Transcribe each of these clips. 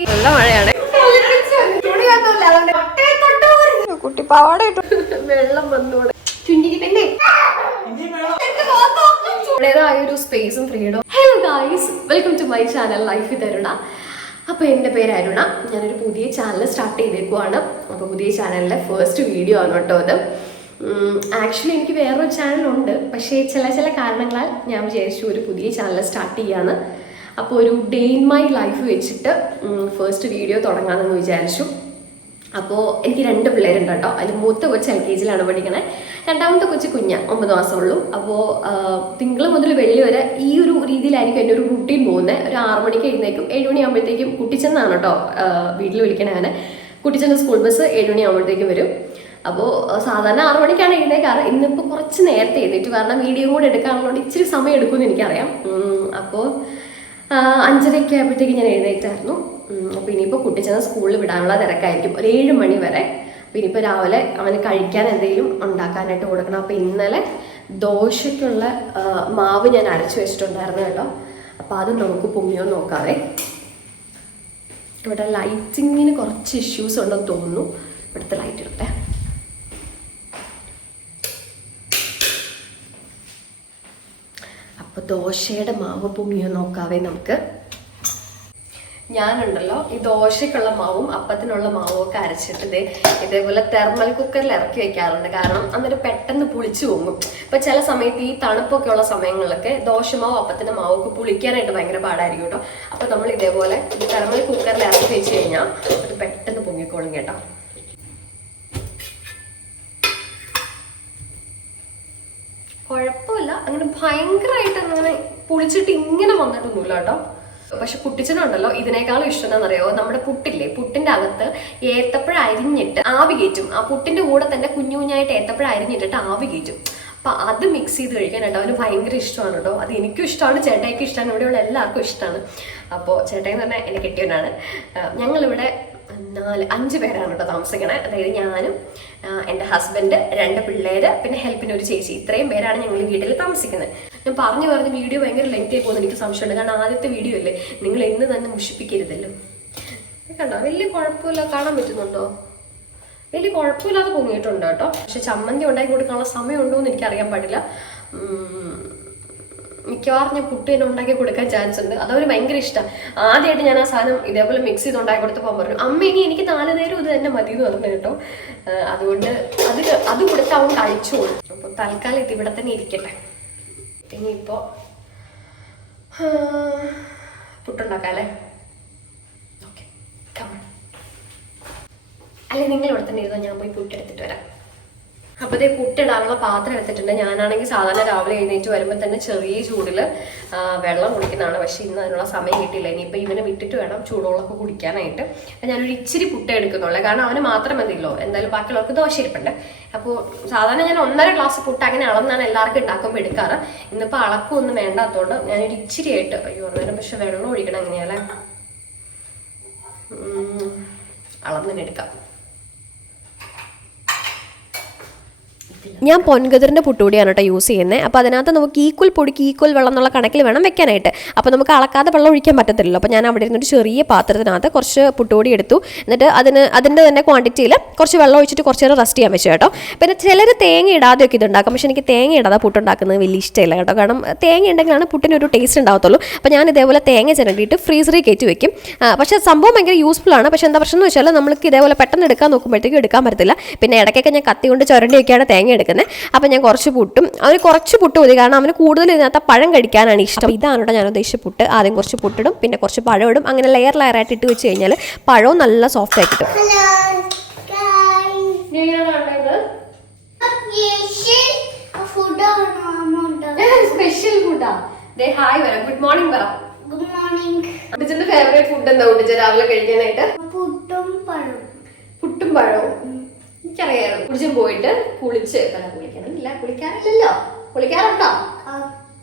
നല്ല മഴയാണ്. കുട്ടി പാവാട വെള്ളം വന്നോടെ ഒരു സ്പേസും freedom. Hello guys, welcome to my channel life with Aruna. അപ്പോൾ എൻ്റെ പേര് അരുണ. ഞാനൊരു പുതിയ ചാനൽ സ്റ്റാർട്ട് ചെയ്തേക്കുവാണ്. അപ്പോൾ പുതിയ ചാനലിലെ ഫസ്റ്റ് വീഡിയോ ആണ് കേട്ടോ അത്. ആക്ച്വലി എനിക്ക് വേറൊരു ചാനലുണ്ട്, പക്ഷേ ചില കാരണങ്ങളാൽ ഞാൻ വിചാരിച്ചു ഒരു പുതിയ ചാനൽ സ്റ്റാർട്ട് ചെയ്യാന്ന്. അപ്പോൾ ഒരു ഡേ ഇൻ മൈ ലൈഫ് വെച്ചിട്ട് ഫസ്റ്റ് വീഡിയോ തുടങ്ങാമെന്ന് വിചാരിച്ചു. അപ്പോൾ എനിക്ക് 2 പിള്ളേരുണ്ട് കേട്ടോ. അതിൽ മൂത്ത കൊച്ച് LKG പഠിക്കണേ, രണ്ടാമത്തെ കൊച്ച് 9 മാസമുള്ളൂ. അപ്പോൾ തിങ്കൾ മുതൽ വെള്ളി വരെ ഈ ഒരു രീതിയിലായിരിക്കും എൻ്റെ ഒരു റൂട്ടീൻ പോകുന്നത്. ഒരു 6 മണിക്ക് എഴുന്നേക്കും, 7 മണിയാകുമ്പോഴത്തേക്കും കുട്ടിച്ചെന്നാണ് കേട്ടോ വീട്ടിൽ വിളിക്കണേ. അങ്ങനെ കുട്ടിച്ചെന്ന് സ്കൂൾ ബസ് 7 മണിയാകുമ്പോഴത്തേക്കും വരും. അപ്പോൾ സാധാരണ 6 മണിക്കാണ് എഴുന്നേക്കാറ്. ഇന്നിപ്പോൾ കുറച്ച് നേരത്തെ എഴുന്നേറ്റ്, കാരണം വീഡിയോ കൂടെ എടുക്കാനുള്ളതുകൊണ്ട് ഇച്ചിരി സമയം എടുക്കുമെന്ന് എനിക്കറിയാം. അപ്പോൾ 5:30 ആയപ്പോഴത്തേക്ക് ഞാൻ എഴുന്നേറ്റായിരുന്നു. അപ്പോൾ ഇനിയിപ്പോൾ കുട്ടിച്ചെന്ന് സ്കൂളിൽ വിടാനുള്ള തിരക്കായിരിക്കും ഒരു 7 മണി വരെ. അപ്പോൾ ഇനിയിപ്പോൾ രാവിലെ അവന് കഴിക്കാൻ എന്തെങ്കിലും ഉണ്ടാക്കാനായിട്ട് കൊടുക്കണം. അപ്പോൾ ഇന്നലെ ദോശയ്ക്കുള്ള മാവ് ഞാൻ അരച്ച് വെച്ചിട്ടുണ്ടായിരുന്നു കേട്ടോ. അപ്പോൾ അത് നമുക്ക് പൊങ്ങിയോ നോക്കാവേ. ഇവിടെ ലൈറ്റിങ്ങിന് കുറച്ച് ഇഷ്യൂസ് ഉണ്ടെന്ന് തോന്നുന്നു. ഇവിടുത്തെ ലൈറ്റ് ഇടട്ടെ. അപ്പോൾ ദോശയുടെ മാവ് പൊങ്ങിയോ നോക്കാവേ നമുക്ക്. ഞാനുണ്ടല്ലോ ഈ ദോശയ്ക്കുള്ള മാവും അപ്പത്തിനുള്ള മാവും ഒക്കെ അരച്ചിട്ട് ഇതേപോലെ തെർമൽ കുക്കറിൽ ഇറക്കി വെക്കാറുണ്ട്. കാരണം അന്നേരം പെട്ടെന്ന് പുളിച്ചു പോകും. ഇപ്പം ചില സമയത്ത് ഈ തണുപ്പൊക്കെ ഉള്ള സമയങ്ങളിലൊക്കെ ദോശമാവും അപ്പത്തിൻ്റെ മാവൊക്കെ പുളിക്കാനായിട്ട് ഭയങ്കര പാടായിരിക്കും കേട്ടോ. അപ്പോൾ നമ്മൾ ഇതേപോലെ ഈ തെർമൽ കുക്കറിൽ ഇറക്കി വെച്ച് കഴിഞ്ഞാൽ അത് പെട്ടെന്ന് പൊങ്ങിക്കോളും കേട്ടോ. കുഴപ്പമില്ല, അങ്ങനെ ഭയങ്കരമായിട്ട് അങ്ങനെ പുളിച്ചിട്ട് ഇങ്ങനെ വന്നിട്ടൊന്നുമില്ല കേട്ടോ. പക്ഷെ കുട്ടിച്ചനുണ്ടല്ലോ ഇതിനേക്കാളും ഇഷ്ടം എന്താണെന്നറിയോ, നമ്മുടെ പുട്ടില്ലേ, പുട്ടിന്റെ അകത്ത് ഏത്തപ്പഴം അരിഞ്ഞിട്ട് ആവി കയറ്റും. ആ പുട്ടിന്റെ കൂടെ തന്നെ കുഞ്ഞു കുഞ്ഞായിട്ട് ഏത്തപ്പഴം അരിഞ്ഞിട്ടിട്ട് ആവി കയറ്റും. അപ്പം അത് മിക്സ് ചെയ്ത് കഴിക്കാനായിട്ട് അവന് ഭയങ്കര ഇഷ്ടമാണ് കേട്ടോ. അത് എനിക്കും ഇഷ്ടമാണ്, ചേട്ടായിക്കും ഇഷ്ടമാണ്, ഇവിടെയുള്ള എല്ലാവർക്കും ഇഷ്ടമാണ്. അപ്പോൾ ചേട്ടായി എന്ന് പറഞ്ഞാൽ എൻ്റെ കെട്ടിയവനാണ്. ഞങ്ങളിവിടെ 5 പേരാണ് കേട്ടോ താമസിക്കണേ. അതായത് ഞാനും എൻ്റെ ഹസ്ബൻഡ്, 2 പിള്ളേര്, പിന്നെ ഹെൽപ്പിന് ഒരു ചേച്ചി. ഇത്രയും പേരാണ് ഞങ്ങൾ ഈ വീട്ടിൽ താമസിക്കുന്നത്. ഞാൻ പറഞ്ഞു വീഡിയോ ഭയങ്കര ലെങ്ത് ആയി പോകുന്ന എനിക്ക് സംശയമുണ്ട്. കാരണം ആദ്യത്തെ വീഡിയോ അല്ലേ, നിങ്ങൾ ഇന്ന് തന്നെ മുഷിപ്പിക്കരുതല്ലോ. കണ്ടോ, വലിയ കുഴപ്പമില്ല. കാണാൻ പറ്റുന്നുണ്ടോ? വലിയ കുഴപ്പമില്ലാതെ പൊങ്ങിയിട്ടുണ്ട് കേട്ടോ. പക്ഷെ ചമ്മന്തി ഉണ്ടാക്കി കൊടുക്കാനുള്ള സമയമുണ്ടോ എന്ന് എനിക്കറിയാൻ പാടില്ല. മിക്കവാറും ഞാൻ പുട്ട് തന്നെ ഉണ്ടാക്കി കൊടുക്കാൻ ചാൻസ് ഉണ്ട്. അതവന് ഭയങ്കര ഇഷ്ടം. ആദ്യമായിട്ട് ഞാൻ ആ സാധനം ഇതേപോലെ മിക്സ് ചെയ്ത് ഉണ്ടാക്കി കൊടുത്തപ്പോൾ പറഞ്ഞു, അമ്മ എനിക്ക് 4 നേരം ഇത് തന്നെ മതി എന്ന് പറഞ്ഞു കേട്ടോ. അതുകൊണ്ട് അത് കൊടുത്ത് അവൻ കഴിച്ചോളൂ. അപ്പോൾ തൽക്കാലം ഇത് ഇവിടെ തന്നെ ഇരിക്കട്ടെ. ഇനിയിപ്പോൾ പുട്ടുണ്ടാക്കാം അല്ലേ? ഓക്കെ, അല്ലെ നിങ്ങൾ ഇവിടെ തന്നെ ഇരുന്നോ, ഞാൻ പോയി പുട്ടെടുത്തിട്ട് വരാം. അപ്പോൾ ഇതേ പുട്ടിടാനുള്ള പാത്രം എടുത്തിട്ടുണ്ട്. ഞാനാണെങ്കിൽ സാധാരണ രാവിലെ എഴുന്നേറ്റ് വരുമ്പോൾ തന്നെ ചെറിയ ചൂടിൽ വെള്ളം കുടിക്കുന്നതാണ്. പക്ഷേ ഇന്ന് അതിനുള്ള സമയം കിട്ടിയില്ല. ഇനിയിപ്പോൾ ഇവനെ വിട്ടിട്ട് വേണം ചൂടുവെള്ളമൊക്കെ കുടിക്കാനായിട്ട്. അപ്പോൾ ഞാനൊരു ഇച്ചിരി പുട്ടേ എടുക്കുന്നുള്ളൂ, കാരണം അവന് മാത്രം മതിയല്ലോ. എന്തായാലും ബാക്കിയുള്ളവർക്ക് ദോശ ഇരിപ്പുണ്ട്. അപ്പോൾ സാധാരണ ഞാൻ 1.5 ഗ്ലാസ് പുട്ട് അങ്ങനെ അളന്നാണ് എല്ലാവർക്കും ഉണ്ടാക്കുമ്പോൾ എടുക്കാറ്. ഇന്നിപ്പോൾ അളക്കൊന്നും വേണ്ടാത്തതുകൊണ്ട് ഞാനൊരു ഇച്ചിരി ആയിട്ട്, അയ്യോ അന്നേരം പക്ഷെ വെള്ളം ഒഴിക്കണം എങ്ങനെയാലേ, അളന്നിന് എടുക്കാം. ഞാൻ പൊൻകതിറിൻ്റെ പുട്ടുപൊടിയാണ് കേട്ടോ യൂസ് ചെയ്യുന്നത്. അപ്പോൾ അതിനകത്ത് നമുക്ക് ഈക്വൽ പൊടിക്ക് ഈക്വൽ വെള്ളം എന്നുള്ള കണക്കിൽ വേണം വെക്കാനായിട്ട്. അപ്പോൾ നമുക്ക് അളക്കാതെ വെള്ളം ഒഴിക്കാൻ പറ്റത്തില്ലല്ലോ. അപ്പോൾ ഞാൻ അവിടെ ഇരുന്നൊരു ചെറിയ പാത്രത്തിനകത്ത് കുറച്ച് പുട്ടുപൊടി എടുത്തു. എന്നിട്ട് അതിൻ്റെ തന്നെ ക്വാണ്ടിറ്റിയിൽ കുറച്ച് വെള്ളം ഒഴിച്ചിട്ട് കുറച്ച് നേരം റെസ്റ്റ് ചെയ്യാൻ വെച്ചു കേട്ടോ. പിന്നെ ചിലർ തേങ്ങ ഇടാതെയൊക്കെ ഇത് ഉണ്ടാക്കും. പക്ഷേ എനിക്ക് തേങ്ങ ഇടാതെ പുട്ടുണ്ടാക്കുന്നത് വലിയ ഇഷ്ടമില്ല കേട്ടോ. കാരണം തേങ്ങ ഉണ്ടെങ്കിലാണ് പുട്ടിനൊരു ടേസ്റ്റ് ഉണ്ടാകത്തുള്ളൂ. അപ്പോൾ ഞാൻ ഇതേപോലെ തേങ്ങ ചിരണ്ടിയിട്ട് ഫ്രീസറിൽ കയറ്റി വെക്കും. പക്ഷേ സംഭവം ഭയങ്കര യൂസ്ഫുൾ ആണ്. പക്ഷേ എന്താ പ്രശ്നം എന്ന് വെച്ചാൽ നമുക്ക് ഇതേപോലെ പെട്ടെന്ന് എടുക്കാൻ നോക്കുമ്പോഴത്തേക്കും എടുക്കാൻ പറ്റത്തില്ല. പിന്നെ ഇടയ്ക്കൊക്കെ ഞാൻ കത്തി കൊണ്ട് ചുരണ്ടിയൊക്കെയാണ് തേങ്ങ എടുക്കുന്നത്. അപ്പം ഞാൻ കുറച്ച് പുട്ടും, അവന് കുറച്ച് പുട്ട് മതി, കാരണം അവന് കൂടുതൽ ഇതിനകത്ത് പഴം കഴിക്കാനാണ് ഇഷ്ടം. ഇതാണ് കേട്ടോ ഞാൻ ഉദ്ദേശിച്ച പുട്ട്. ആദ്യം കുറച്ച് പുട്ടിടും, പിന്നെ കുറച്ച് പഴം ഇടും. അങ്ങനെ ലെയറായിട്ട് ഇട്ട് വെച്ച് കഴിഞ്ഞാൽ പഴവും നല്ല സോഫ്റ്റ് ആയി കിട്ടും. സ്പെഷ്യൽ ഫുഡാ. ഹായ് പറ, ഗുഡ് മോർണിംഗ് പറ. Good morning. കുട്ടിച്ചന്റെ ഫേവറേറ്റ് ഫുഡ് എന്താ കുട്ടിച്ച രാവിലെ കഴിക്കാനായിട്ട്? പുട്ടും പഴവും. എനിക്കറിയായിരുന്നു. കുടിച്ചും പോയിട്ട് കുളിക്കാറില്ലല്ലോ. കുളിക്കാറുണ്ടോ?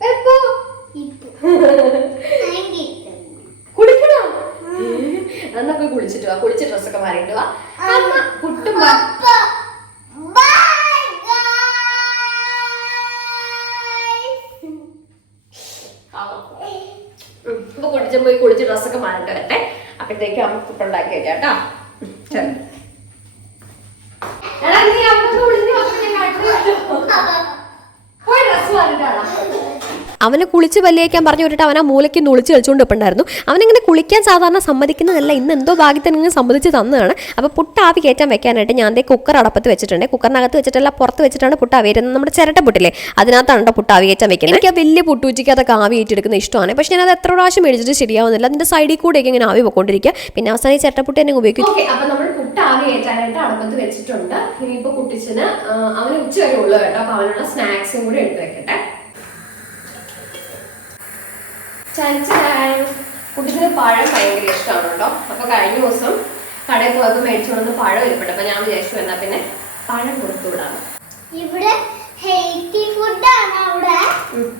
എപ്പോ കുളിക്കണോ? എന്നാ പോയി കുളിച്ചിട്ട് വാ. കുളിച്ച് ഡ്രസ്സൊക്കെ മാറിയിട്ട് വാ. പുട്ടും അപ്പൊ കുടിച്ചും പോയി കുളിച്ച് ഡ്രസ്സൊക്കെ മാറിയിട്ട് വരട്ടെ. അപ്പോഴത്തേക്ക് അമ്മ ഫുഡ് ഉണ്ടാക്കി വെക്കാം കേട്ടോ. എടാ നീ അവിടെ ഒളിഞ്ഞു പോയി ഡ്രസ് മാറിട്ടാണോ? അവനെ കുളിച്ച് പല്ലിയേക്കാൻ പറഞ്ഞു വിട്ടിട്ട് അവൻ ആ മൂലയ്ക്ക് നുളിച്ച് കളിച്ചുകൊണ്ട് ഇപ്പുണ്ടായിരുന്നു. അവനിങ്ങനെ കുളിക്കാൻ സാധാരണ സമ്മതിക്കുന്നതല്ല, ഇന്ന് എന്തോ ഭാഗ്യത്തിന് ഇങ്ങനെ സമ്മതിച്ച് തന്നതാണ്. അപ്പോൾ പുട്ടാവി കയറ്റാൻ വെക്കാനായിട്ട് ഞാൻ കുക്കർ അടപ്പത്ത് വെച്ചിട്ടുണ്ട്. കുക്കറിനകത്ത് വെച്ചിട്ടല്ല പുറത്ത് വെച്ചിട്ടാണ് പുട്ടാവി വരുന്നത്. നമ്മുടെ ചിരട്ട പുട്ടില്ലേ അതിനകത്താണ് പുട്ടാവി കയറ്റാൻ വെക്കുന്നത്. എനിക്ക് ആ വലിയ പുട്ടൂച്ചിക്ക് അതൊക്കെ ആവി ഏറ്റെടുക്കുന്ന ഇഷ്ടമാണ്. പക്ഷേ ഞാനത് എത്ര പ്രാവശ്യം മേടിച്ചിട്ട് ശരിയാവുന്നില്ല. അതിൻ്റെ സൈഡിൽ കൂടെയൊക്കെ ഇങ്ങനെ ആവി പോയിക്കൊണ്ടിരിക്കുക. പിന്നെ അവസാനം ഈ ചിരട്ടപ്പുട്ടി തന്നെ ഉപയോഗിക്കും. അപ്പോൾ നമ്മൾ പുട്ടാവി കയറ്റാനായിട്ട് അടപ്പത്ത് വെച്ചിട്ടുണ്ട്. ഇനിയിപ്പോൾ കുട്ടിച്ചിന് അവന് ഉച്ച വരെ ഉള്ളു കേട്ടോ. അപ്പോൾ അവനുള്ള സ്നാക്സും കൂടി എടുത്ത് വെക്കട്ടെ. കുട്ടിക്ക് പഴം ഭയങ്കര ഇഷ്ടമാണ് കേട്ടോ. അപ്പൊ കഴിഞ്ഞ ദിവസം കടയിൽ പോയപ്പോൾ മേടിച്ചു കൊണ്ടു പഴം ഇരിപ്പട്ടെ. അപ്പൊ ഞാൻ വിചാരിച്ചു എന്നാ പിന്നെ പഴം കൊടുത്തുവിടാണ്. ഇവിടെ ഹെൽത്തി ഫുഡാണ്. അവിടെ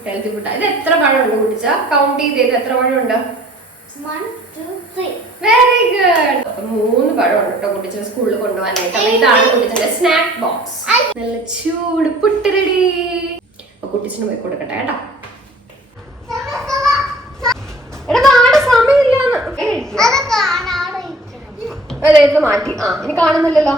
ഹെൽത്തി ഫുഡാ. ഇത് എത്ര പഴം ഉണ്ട് കുട്ടിച്ച? കൗണ്ട് ചെയ്ത് എത്ര പഴം ഉണ്ട്? 1 2 3. Very good. അപ്പൊ 3 പഴം ഉണ്ട് കേട്ടോ കുട്ടിച്ച സ്കൂളിൽ കൊണ്ടുപോകാനായിട്ട്. അപ്പൊ ഇതാണ് കുട്ടിച്ചന്റെ സ്നാക്ക് ബോക്സ്. നല്ല ചൂട് പുട്ട് റെഡി. അപ്പൊ കുട്ടിച്ചിന് പോയി കൊടുക്കട്ടെ കേട്ടോ. മാറ്റി ഇനി കാണുന്നില്ലല്ലോ.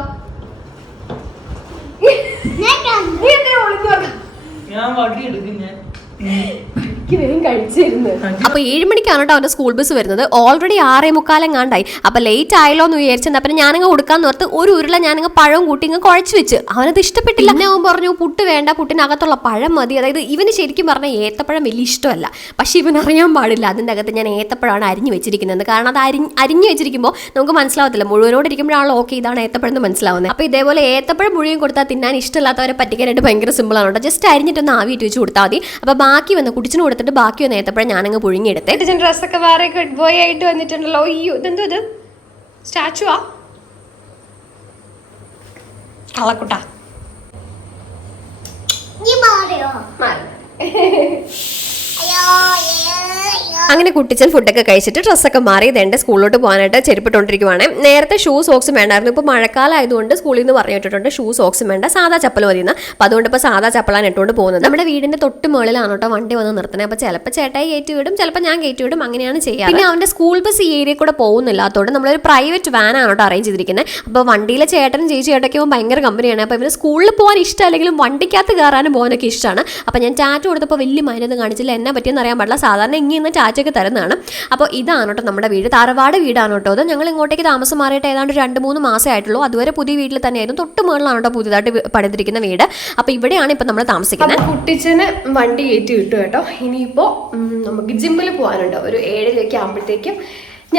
അപ്പൊ 7 മണിക്കാണ് കേട്ടോ അവന്റെ സ്കൂൾ ബസ് വരുന്നത്. ഓൾറെഡി 6:45 അപ്പൊ ലേറ്റ് ആയല്ലോ എന്ന് വിചാരിച്ചത്. അപ്പൊ ഞാനങ്ങ് കൊടുക്കാന്ന് ഓർത്ത് ഒരു ഉരുള ഞാനങ്ങ് പഴവും കൂട്ടി ഇങ്ങ് കുഴച്ച് വെച്ച്. അവനത് ഇഷ്ടപ്പെട്ടില്ല. പിന്നെ അവൻ പറഞ്ഞു പുട്ട് വേണ്ട, പുട്ടിനകത്തുള്ള പഴം മതി. അതായത് ഇവന് ശരിക്കും പറഞ്ഞാൽ ഏത്തപ്പഴം വലിയ ഇഷ്ടമല്ല. പക്ഷെ ഇവൻ അറിയാൻ പാടില്ല അതിൻ്റെ അകത്ത് ഞാൻ ഏത്തപ്പഴമാണ് അരിഞ്ഞു വെച്ചിരിക്കുന്നത്. കാരണം അത് അരിഞ്ഞു വെച്ചിരിക്കുമ്പോൾ നമുക്ക് മനസ്സിലാവത്തില്ല. മുഴുവനോട് ഇരിക്കുമ്പോഴാണല്ലോ ഓക്കെ ഇതാണ് ഏത്തപ്പഴം എന്ന് മനസ്സിലാവുന്നത്. അപ്പൊ ഇതേപോലെ ഏത്തപ്പഴം മുഴുവൻ കൊടുത്താൽ തിന്നാൻ ഇഷ്ടമില്ലാത്തവരെ പറ്റിക്കാനായിട്ട് ഭയങ്കര സിമ്പിളാണ് കേട്ടോ. ജസ്റ്റ് അരിഞ്ഞിട്ടൊന്ന് ആവിയിട്ട് വെച്ച് കൊടുത്താൽ മതി. അപ്പൊ ബാക്കി വന്ന് കുടിച്ചിന് കൊടുത്തിട്ട് ബാക്കി വന്ന് ഏത്തപ്പഴം ഞാനങ്ങ് പുഴുങ്ങിയെടുത്തേ. ഡ്രസ്സൊക്കെ വേറെ ഗുഡ് ബോയ് ആയിട്ട് വന്നിട്ടുണ്ടല്ലോ. അയ്യോ ഇതെന്തോ ഇത് സ്റ്റാച്ചുവാ? കളക്കുട്ടാ അങ്ങനെ കുട്ടിച്ചൻ ഫുഡൊക്കെ കഴിച്ചിട്ട് ഡ്രസ്സൊക്കെ മാറി ഇതെൻ്റെ സ്കൂളിലോട്ട് പോകാനായിട്ട് ചെരുപ്പിട്ടുകൊണ്ടിരിക്കുവാണ്. നേരത്തെ ഷൂ സോക്സും വേണ്ടായിരുന്നു. ഇപ്പോൾ മഴക്കാലം ആയതുകൊണ്ട് സ്കൂളിൽ നിന്ന് പറഞ്ഞിട്ടുണ്ട് ഷൂ സോക്സും വേണ്ട, സാധാ ചപ്പൽ മതിയെന്ന്. അപ്പോൾ അതുകൊണ്ട് ഇപ്പോൾ സാധാ ചപ്പലാണ് ഇട്ടുകൊണ്ട് പോകുന്നത്. നമ്മുടെ വീടിൻ്റെ തൊട്ട് മുകളിലാണ് കേട്ടോ വണ്ടി വന്ന് നിർത്തുന്നത്. അപ്പോൾ ചിലപ്പോൾ ചേട്ടായി കയറ്റി വിടും, ചിലപ്പോൾ ഞാൻ കയറ്റി വിടും, അങ്ങനെയാണ് ചെയ്യുക. പിന്നെ അവൻ്റെ സ്കൂൾ ബസ് ഈ ഏരിയയിൽ കൂടെ പോകുന്നില്ലാത്തതുകൊണ്ട് നമ്മളൊരു പ്രൈവറ്റ് വാനാണ് കേട്ടോ അറേഞ്ച് ചെയ്തിരിക്കുന്നത്. അപ്പോൾ വണ്ടിയിലെ ചേട്ടനും ചേച്ചിയേട്ടൊക്കെ ഭയങ്കര കമ്പനിയാണ്. അപ്പോൾ ഇവന് സ്കൂളിൽ പോകാൻ ഇഷ്ടമല്ലെങ്കിലും വണ്ടിക്കകത്ത് കയറാനും പോകാനൊക്കെ ഇഷ്ടമാണ്. അപ്പോൾ ഞാൻ ടാറ്റ കൊടുത്തപ്പോൾ വലിയ മരുന്ന് കാണിച്ചില്ല. എന്നെ പറ്റിയെന്ന് അറിയാൻ പാടില്ല. സാധാരണ ഇങ്ങനെ ടാറ്റയൊക്കെ തരുന്നതാണ്. അപ്പോൾ ഇതാണ് കേട്ടോ നമ്മുടെ വീട്. തറവാട് വീടാണ് കേട്ടോ. അത് ഞങ്ങൾ ഇങ്ങോട്ടേക്ക് താമസം മാറിയിട്ട് ഏതാണ്ട് 2-3 മാസമേ ആയിട്ടുള്ളൂ. അതുവരെ പുതിയ വീട്ടിൽ തന്നെയായിരുന്നു. തൊട്ട് മുകളിലാണ് കേട്ടോ പുതിയതായിട്ട് പണിതിരിക്കുന്ന വീട്. അപ്പോൾ ഇവിടെയാണ് ഇപ്പം നമ്മൾ താമസിക്കുന്നത്. കുട്ടിച്ചന് വണ്ടി കയറ്റി വിട്ടു കേട്ടോ. ഇനിയിപ്പോൾ നമുക്ക് ജിമ്മിൽ പോകാനുണ്ട്. ഒരു 7:00 ആകുമ്പോഴത്തേക്കും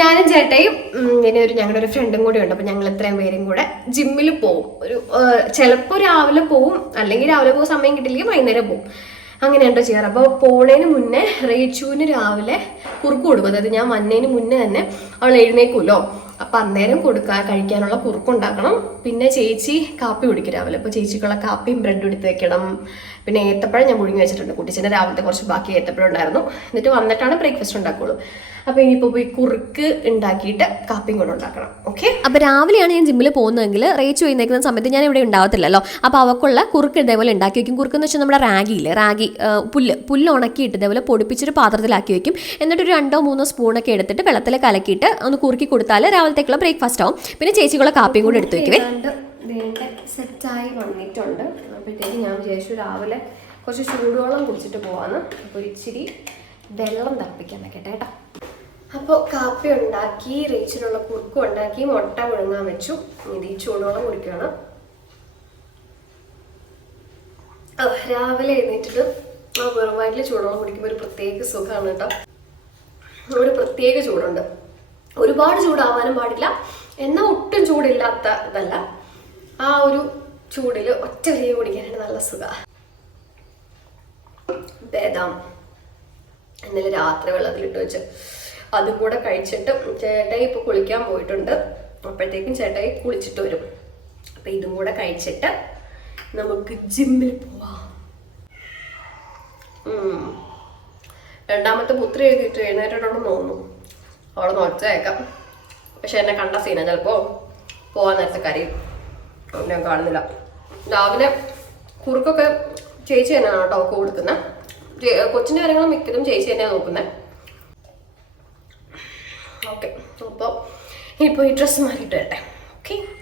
ഞാനും ചേട്ടയും പിന്നെ ഞങ്ങളുടെ ഒരു ഫ്രണ്ടും കൂടെ ഉണ്ട്. അപ്പോൾ ഞങ്ങൾ ഇത്രയും പേരും കൂടെ ജിമ്മിൽ പോവും. ചിലപ്പോൾ രാവിലെ പോവും, അല്ലെങ്കിൽ രാവിലെ പോകുന്ന സമയം കിട്ടില്ലെങ്കിൽ വൈകുന്നേരം പോവും. അങ്ങനെയാണ്ടോ ചെയ്യാറ്. അപ്പോൾ പോണേന് മുന്നേ റേച്ചുവിന് രാവിലെ കുറുക്ക് കൊടുക്കും. അതായത് ഞാൻ വന്നതിന് മുന്നേ തന്നെ അവൾ എഴുന്നേക്കുമല്ലോ. അപ്പം അന്നേരം കഴിക്കാനുള്ള കുറുക്കുണ്ടാക്കണം. പിന്നെ ചേച്ചി കാപ്പി കുടിക്കും രാവിലെ. അപ്പോൾ ചേച്ചിക്കുള്ള കാപ്പിയും ബ്രെഡും എടുത്ത് വെക്കണം. പിന്നെ ഏത്തപ്പഴം ഞാൻ മുഴുങ്ങി വെച്ചിട്ടുണ്ട്. കുട്ടിച്ചൻ്റെ രാവിലത്തെ കുറച്ച് ബാക്കി ഏത്തപ്പഴം ഉണ്ടായിരുന്നു. എന്നിട്ട് വന്നിട്ടാണ് ബ്രേക്ക്ഫാസ്റ്റ് ഉണ്ടാക്കുള്ളൂ. അപ്പോൾ ഇനിയിപ്പോൾ പോയി കുറുക്ക് ഉണ്ടാക്കിയിട്ട് കാപ്പിയും കൂടെ ഉണ്ടാക്കണം. ഓക്കെ. അപ്പോൾ രാവിലെയാണ് ഞാൻ ജിമ്മിൽ പോകുന്നതെങ്കിൽ റേച്ചു എഴുന്നേക്കുന്ന സമയത്ത് ഞാൻ ഇവിടെ ഉണ്ടാവത്തില്ലല്ലോ. അപ്പോൾ അവൾക്കുള്ള കുറുക്ക് ഇതേപോലെ ഉണ്ടാക്കി വെക്കും. കുറുക്കെന്ന് വെച്ചാൽ നമ്മുടെ റാഗി പുല്ല് ഉണക്കിയിട്ട് ഇതേപോലെ പൊടിപ്പിച്ചൊരു പാത്രത്തിലാക്കി വെക്കും. എന്നിട്ട് ഒരു 2-3 സ്പൂണൊക്കെ എടുത്തിട്ട് വെള്ളത്തിൽ കലക്കിയിട്ട് ഒന്ന് കുറുക്കി കൊടുത്താൽ രാവിലത്തേക്കുള്ള ബ്രേക്ക്ഫാസ്റ്റ് ആവും. പിന്നെ ചേച്ചിക്കുള്ള കാപ്പിയും കൂടെ എടുത്ത് വെക്കുവേ. സെറ്റായി വന്നിട്ടുണ്ട്. അപ്പോഴത്തേക്ക് ഞാൻ വിചാരിച്ചു രാവിലെ കുറച്ച് ചൂടുവെള്ളം കുടിച്ചിട്ട് പോവാന്ന്. അപ്പോൾ ഇച്ചിരി വെള്ളം തിളപ്പിക്കാൻ വെക്കട്ടെ കേട്ടോ. അപ്പോൾ കാപ്പി ഉണ്ടാക്കി, റേച്ചിനുള്ള കുറുക്കും ഉണ്ടാക്കി, മുട്ട പുഴുങ്ങാൻ വെച്ചു. ഇത് ഈ ചൂടുവെള്ളം കുടിക്കുകയാണ്. രാവിലെ എഴുന്നേറ്റിട്ട് വെറും വയറ്റിൽ ചൂടുവെള്ളം കുടിക്കുമ്പോൾ ഒരു പ്രത്യേക സുഖമാണ് കേട്ടോ. ഒരു പ്രത്യേക ചൂടുണ്ട്. ഒരുപാട് ചൂടാവാനും പാടില്ല, എന്നാൽ ഒട്ടും ചൂടില്ലാത്ത ഇതല്ല. ആ ഒരു ചൂടിൽ ഒറ്റ വലിയ കുടിക്കാനായിട്ട് നല്ല സുഖമാണ്. ബദാം ഇന്നലെ രാത്രി വെള്ളത്തിലിട്ട് വെച്ച് അതും കൂടെ കഴിച്ചിട്ട് ചേട്ടായി ഇപ്പോൾ കുളിക്കാൻ പോയിട്ടുണ്ട്. അപ്പോഴത്തേക്കും ചേട്ടായി കുളിച്ചിട്ട് വരും. അപ്പം ഇതും കൂടെ കഴിച്ചിട്ട് നമുക്ക് ജിമ്മിൽ പോവാം. രണ്ടാമത്തെ പുത്രി എഴുതിയിട്ട് എഴുന്നേറ്റിട്ടുണ്ടെന്ന് തോന്നുന്നു. അവളെ നോച്ചേക്കാം. പക്ഷെ എന്നെ കണ്ട സീന ചിലപ്പോൾ പോകാൻ നേരത്തെ കരയും. ഞാൻ കാണുന്നില്ല. രാവിലെ കുറുക്കൊക്കെ ചേച്ചി തന്നെയാണ് കേട്ടോ അവൾക്ക് കൊടുക്കുന്നത്. കൊച്ചിൻ്റെ കാര്യങ്ങളും മിക്കതും ചേച്ചി തന്നെയാണ് നോക്കുന്നത്. ഓക്കെ. അപ്പോൾ ഇനിയിപ്പോൾ ഈ ഡ്രസ്സ് മാറിയിട്ട് വരട്ടെ.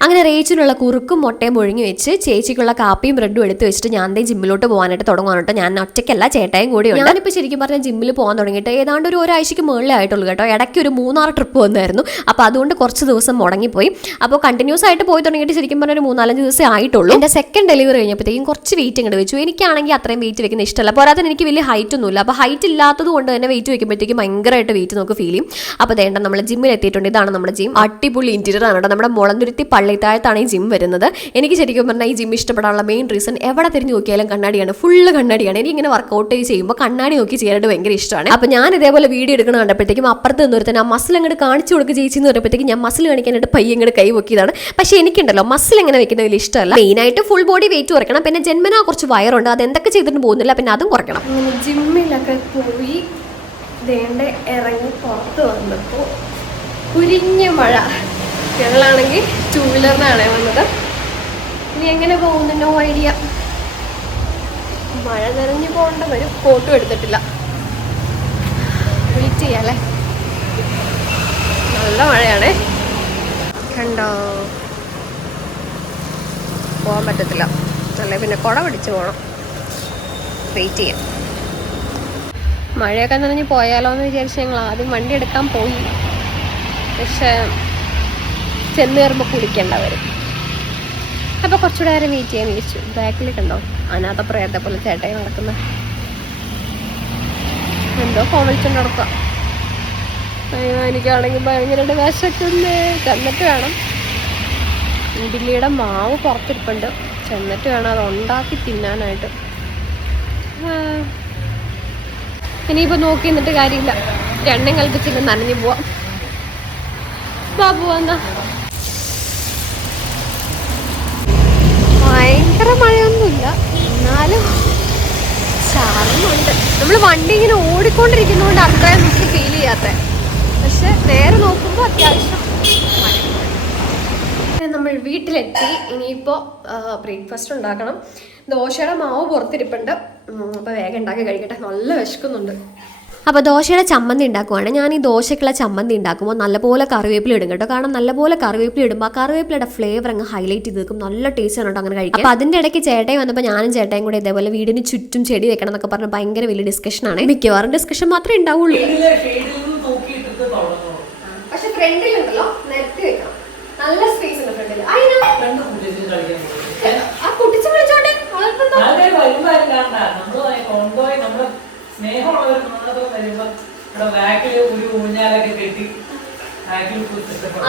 അങ്ങനെ റേച്ചിനുള്ള കുറുക്കും മുട്ടയും ഒഴുങ്ങി വെച്ച് ചേച്ചിക്കുള്ള കാപ്പിയും ബ്രെഡും എടുത്ത് വെച്ചിട്ട് ഞാൻ ജിമ്മിലോട്ട് പോകാനായിട്ട് തുടങ്ങുകയാണ് കേട്ടോ. ഞാൻ ഒറ്റയ്ക്കല്ല, ചേട്ടായും കൂടി ഉണ്ട്. ഞാനിപ്പോൾ ശരിക്കും പറഞ്ഞാൽ ജിമ്മിൽ പോകാൻ തുടങ്ങിയിട്ട് ഏതാണ്ട് ഒരു ഒരാഴ്ചയ്ക്ക് മുകളിലേ ആയിട്ടുള്ളൂ കേട്ടോ. ഇടയ്ക്ക് ഒരു 3-6 ട്രിപ്പ് വന്നായിരുന്നു. അപ്പോൾ അതുകൊണ്ട് കുറച്ച് ദിവസം മുടങ്ങിപ്പോയി. അപ്പോൾ കണ്ടിന്യൂസ് ആയിട്ട് പോയി തുടങ്ങിയിട്ട് ശരിക്കും പറഞ്ഞാൽ ഒരു 3-4 ദിവസം ആയിട്ടുള്ളൂ. എൻ്റെ സെക്കൻഡ് ഡെലിവറി കഴിഞ്ഞപ്പോഴത്തേക്കും കുറച്ച് വെയിറ്റ് ഇങ്ങോട്ട് വെച്ചു. എനിക്കാണെങ്കിൽ അത്രയും വെയിറ്റ് വെക്കുന്ന ഇഷ്ടമല്ല. പോരാതെ എനിക്ക് വലിയ ഹൈറ്റ് ഒന്നുമില്ല. അപ്പോൾ ഹൈറ്റ് ഇല്ലാത്തത് കൊണ്ട് തന്നെ വെയിറ്റ് വെക്കുമ്പോഴത്തേക്കും ഭയങ്കരമായിട്ട് വെയിറ്റ് നമുക്ക് ഫീൽ ചെയ്യും. അപ്പോൾ വേണ്ട നമ്മൾ ജിമ്മിൽ എത്തിയിട്ടുണ്ട്. ഇതാണ് നമ്മുടെ ജിം. അടിപൊളി ഇന്റീരിയർ ആണ് കേട്ടോ. നമ്മുടെ മുളന്തുരുത്തി പള്ളിത്താഴത്താണ് ഈ ജിം വരുന്നത്. എനിക്ക് ശരിക്കും പറഞ്ഞാൽ ഈ ജിം ഇഷ്ടപ്പെടാനുള്ള മെയിൻ റീസൺ എവിടെ തിരിഞ്ഞ് നോക്കിയാലും കണ്ണാടിയാണ്, ഫുള്ള് കണ്ണാടിയാണ്. എനിക്ക് ഇങ്ങനെ വർക്കൗട്ട് ചെയ്യുമ്പോൾ കണ്ണാടി നോക്കി ചെയ്യാനായിട്ട് ഭയങ്കര ഇഷ്ടമാണ്. അപ്പോൾ ഞാൻ ഇതേപോലെ വീഡിയോ എടുക്കണം കണ്ടപ്പോഴത്തേക്കും അപ്പുറത്ത് നിന്നൊരുത്തന്നെ ആ മസിൽ അങ്ങോട്ട് കാണിച്ചു കൊടുക്കുക ചേച്ചിന്ന് പറഞ്ഞപ്പോഴത്തേക്കും ഞാൻ മസിൽ കാണിക്കാനായിട്ട് പയ്യെ അങ്ങോട്ട് കൈ പൊക്കിയതാണ്. പക്ഷേ എനിക്കുണ്ടല്ലോ മസിൽ എങ്ങനെ വെക്കുന്ന വലിയ ഇഷ്ടമല്ല. മെയിനായിട്ട് ഫുൾ ബോഡി വെയിറ്റ് കുറയ്ക്കണം, പിന്നെ ജന്മനാ കുറച്ച് വയറുണ്ട്, അത് എന്തൊക്കെ ചെയ്തിട്ട് പോകുന്നില്ല, പിന്നെ അതും കുറയ്ക്കണം. അങ്ങനെ ജിമ്മിലൊക്കെ പോയി ദേണ്ട ഇറങ്ങി പുറത്ത് വന്നപ്പോൾ കുരിഞ്ഞ മഴ. ഞങ്ങളാണെങ്കിൽ 2 വീലറിനാണ് വന്നത്. ഇനി എങ്ങനെ പോകുന്നു നോ ഐഡിയ. മഴ നനഞ്ഞു പോകേണ്ട വരും. കോട്ടും എടുത്തിട്ടില്ല. വെയിറ്റ് ചെയ്യാല്ലേ. നല്ല മഴയാണേ, കണ്ടോ. പോകാൻ പറ്റത്തില്ല, അല്ലേ പിന്നെ കുട പിടിച്ച് പോകണം. വെയിറ്റ് ചെയ്യാം. മഴയൊക്കെ നനഞ്ഞ് പോയാലോ എന്ന് വിചാരിച്ച് ഞങ്ങൾ ആദ്യം വണ്ടി എടുക്കാൻ പോയി. പക്ഷേ ചെന്ന് കയറുമ്പോൾ കുളിക്കേണ്ട വരും. അപ്പോൾ കുറച്ചുകൂടെ നേരം വെയിറ്റ് ചെയ്യാൻ വിളിച്ചു. ബാക്കിൽ കണ്ടോ അനാഥ പ്രേതത്തെ പോലെ ചേട്ടായി നടക്കുന്ന എന്തോ ഫോൺ വിളിച്ചുകൊണ്ട് നടക്കുക. അയ്യോ എനിക്കാണെങ്കിൽ ഭയങ്കരമായിട്ട് വിശക്കുന്നേ. ചെന്നിട്ട് വേണം. ഇഡ്ഡലിയുടെ മാവ് പുറത്തിരിപ്പുണ്ട്. ചെന്നിട്ട് വേണം അത് ഉണ്ടാക്കി തിന്നാനായിട്ട്. ഇനിയിപ്പോൾ നോക്കി നിന്നിട്ട് കാര്യമില്ല. രണ്ടും കൽപ്പിച്ചിട്ട് നനഞ്ഞു പോവാം. ബാബു വന്നാ. ഭയങ്കര മഴയൊന്നുമില്ല, എന്നാലും ചാറുന്നുണ്ട്. നമ്മൾ വണ്ടി ഇങ്ങനെ ഓടിക്കൊണ്ടിരിക്കുന്നതുകൊണ്ട് അത്രയും നമുക്ക് ഫീൽ ചെയ്യാത്ത. പക്ഷെ നേരെ നോക്കുമ്പോൾ അത്യാവശ്യം നമ്മൾ വീട്ടിലെത്തി. ഇനിയിപ്പോൾ ബ്രേക്ക്ഫാസ്റ്റ് ഉണ്ടാക്കണം. ദോശയുടെ മാവ് പുറത്തിരിപ്പുണ്ട്. അപ്പോൾ വേഗം ഉണ്ടാക്കി കഴിക്കട്ടെ, നല്ല വിശക്കുന്നുണ്ട്. അപ്പോൾ ദോശയുടെ ചമ്മന്തി ഉണ്ടാക്കുവാണ്. ഞാൻ ഈ ദോശയ്ക്കുള്ള ചമ്മന്തി ഉണ്ടാക്കുമ്പോൾ നല്ലപോലെ കറിവേപ്പില ഇടും കേട്ടോ. കാരണം നല്ലപോലെ കറിവേപ്പില ഇടുമ്പോൾ ആ കറിവേപ്പിലയുടെ ഫ്ലേവർ അങ്ങ് ഹൈലൈറ്റ് ചെയ്ത് നിൽക്കും. നല്ല ടേസ്റ്റ് ആണ് കേട്ടോ അങ്ങനെ കഴിക്കും. അപ്പോൾ അതിൻ്റെ ഇടയ്ക്ക് ചേട്ടായി വന്നപ്പോൾ ഞാനും ചേട്ടായും കൂടെ ഇതേപോലെ വീടിന് ചുറ്റും ചെടി വെക്കണം എന്നൊക്കെ പറഞ്ഞ് ഭയങ്കര വലിയ ഡിസ്കഷനാണ്. മിക്കവാറും ഡിസ്കഷൻ മാത്രമേ ഉണ്ടാവുള്ളൂ. പക്ഷെ ഫ്രണ്ടിലുണ്ടല്ലോ നിരത്തി വെക്കണം. നല്ല സ്പേസ് ഉണ്ട് ഫ്രണ്ടിൽ. ആ കുട്ടിച്ച് വിളിച്ചോട്ടെ.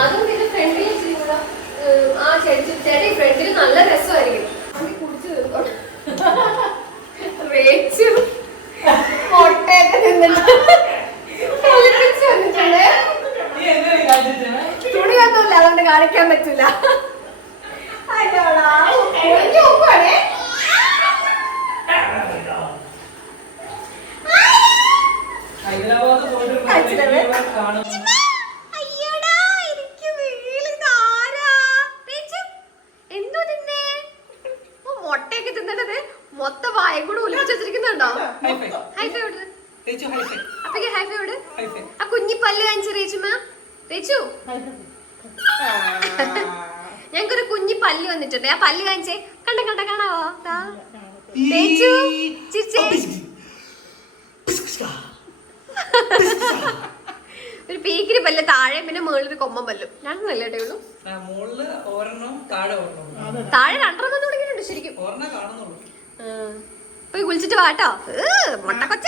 അതും പിന്നെ ഫ്രണ്ടിൽ ആ ചേട്ടി ഫ്രണ്ടിൽ നല്ല രസമായിരിക്കും. കുടിച്ചു തീർക്കോട്ടെ. മുട്ടയൊക്കെ തിന്നിട്ട് വന്നിട്ടുണ്ട്. തുണിയൊന്നുമില്ല, അതുകൊണ്ട് കാണിക്കാൻ പറ്റില്ല. മുട്ടയൊക്കെ തിന്നിട്ടത് മൊത്തം വായ കൂടെ ഒലിപ്പിച്ച് വെച്ചിരിക്കുന്നുണ്ടോ? ഹൈഫൈ വിട്. അപ്പക്ക് ഹൈഫൈ വിട്. ആ കുഞ്ഞി പല്ല് കാണിച്ചു റേച്ചുമ്മ. റേച്ചു ഞങ്ങൾക്കൊരു കുഞ്ഞി പല്ല് വന്നിട്ടുണ്ട്. ആ പല്ല് കാണിച്ചേ. കണ്ട കാണാവോ? റേച്ചു ചിരിച്ചേ. ഒരു പീക്കിരി പല്ല് താഴെ, പിന്നെ മേളിലൊരു കൊമ്പൻ പല്ലും. രണ്ടെണ്ണല്ലേ ഉള്ളൂ. താഴെ 2 തുടങ്ങിയിട്ടുണ്ട് ശരിക്കും. പോയി കുളിച്ചിട്ട് വാട്ടോ. മുട്ട കൊച്ച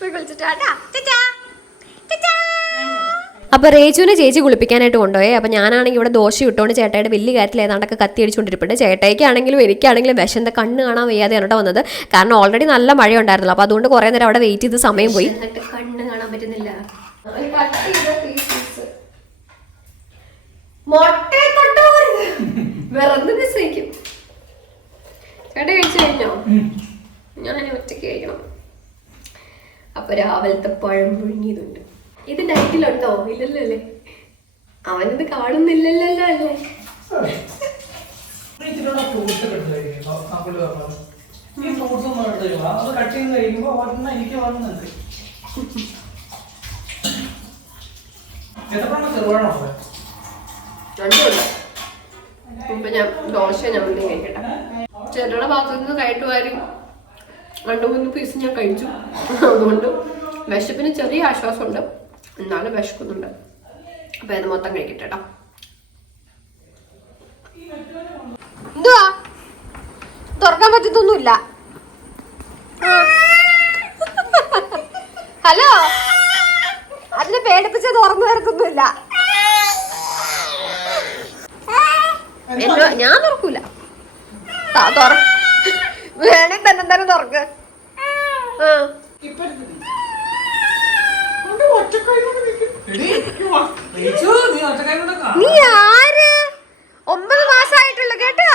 പോയി കുളിച്ചിട്ട് വാട്ടാ. അപ്പോൾ റേച്ചുവിനെ ചേച്ചി കുളിപ്പിക്കാനായിട്ട് കൊണ്ടുപോയി. അപ്പോൾ ഞാനാണെങ്കിൽ ഇവിടെ ദോശ ഇട്ടുകൊണ്ട് ചേട്ടായുടെ വലിയ കാര്യത്തിൽ ഏതാണ്ടൊക്കെ കത്തി അടിച്ചുകൊണ്ടിരിപ്പുണ്ട്. ചേട്ടായിക്കാണെങ്കിലും എനിക്കാണെങ്കിലും വിശന്റെ കണ്ണ് കാണാൻ വയ്യാതെയാണ് കേട്ടോ വന്നത്. കാരണം ഓൾറെഡി നല്ല മഴ ഉണ്ടായിരുന്നല്ലോ. അപ്പോൾ അതുകൊണ്ട് കുറേ നേരം അവിടെ വെയിറ്റ് ചെയ്ത് സമയം പോയി. കണ്ണ് കാണാൻ പറ്റുന്നില്ല. ചേട്ടാ കഴിച്ചു കഴിഞ്ഞോ? ഞാൻ ഒറ്റയ്ക്ക് കഴിക്കണം. അപ്പൊ രാവിലത്തെ പഴം പുഴുങ്ങിയതുണ്ട്. ഇത് നൈറ്റിലുണ്ടോ? ഇല്ലല്ലോ അല്ലേ? അവനത് കാണുന്നില്ലല്ലോ അല്ലേ? രണ്ടുമുണ്ട്. ഇപ്പൊ ഞാൻ ദോശ ഞമ്മളി കഴിക്കട്ടെ. ചേട്ടയുടെ ഭാഗത്തു നിന്ന് കയറ്റുവാരും 2-3 പീസ് ഞാൻ കഴിച്ചു. അതുകൊണ്ട് വിശപ്പിന് ചെറിയ ആശ്വാസമുണ്ട്, എന്നാലും വിശക്കുന്നുണ്ട്. അപ്പൊ അത് മൊത്തം കഴിക്കട്ടെ കേട്ടോ. എന്തുവാ തുറക്കാൻ പറ്റത്തൊന്നുമില്ല. ഹലോ, അതിനെ പേടിപ്പിച്ച് തുറന്നു തരത്തൊന്നുമില്ല. ഞാൻ തുറക്കൂല. വേണേ തന്നെ തുറക്ക്. നീ ആര്? 9 മാസമായിട്ടുള്ളു കേട്ടോ.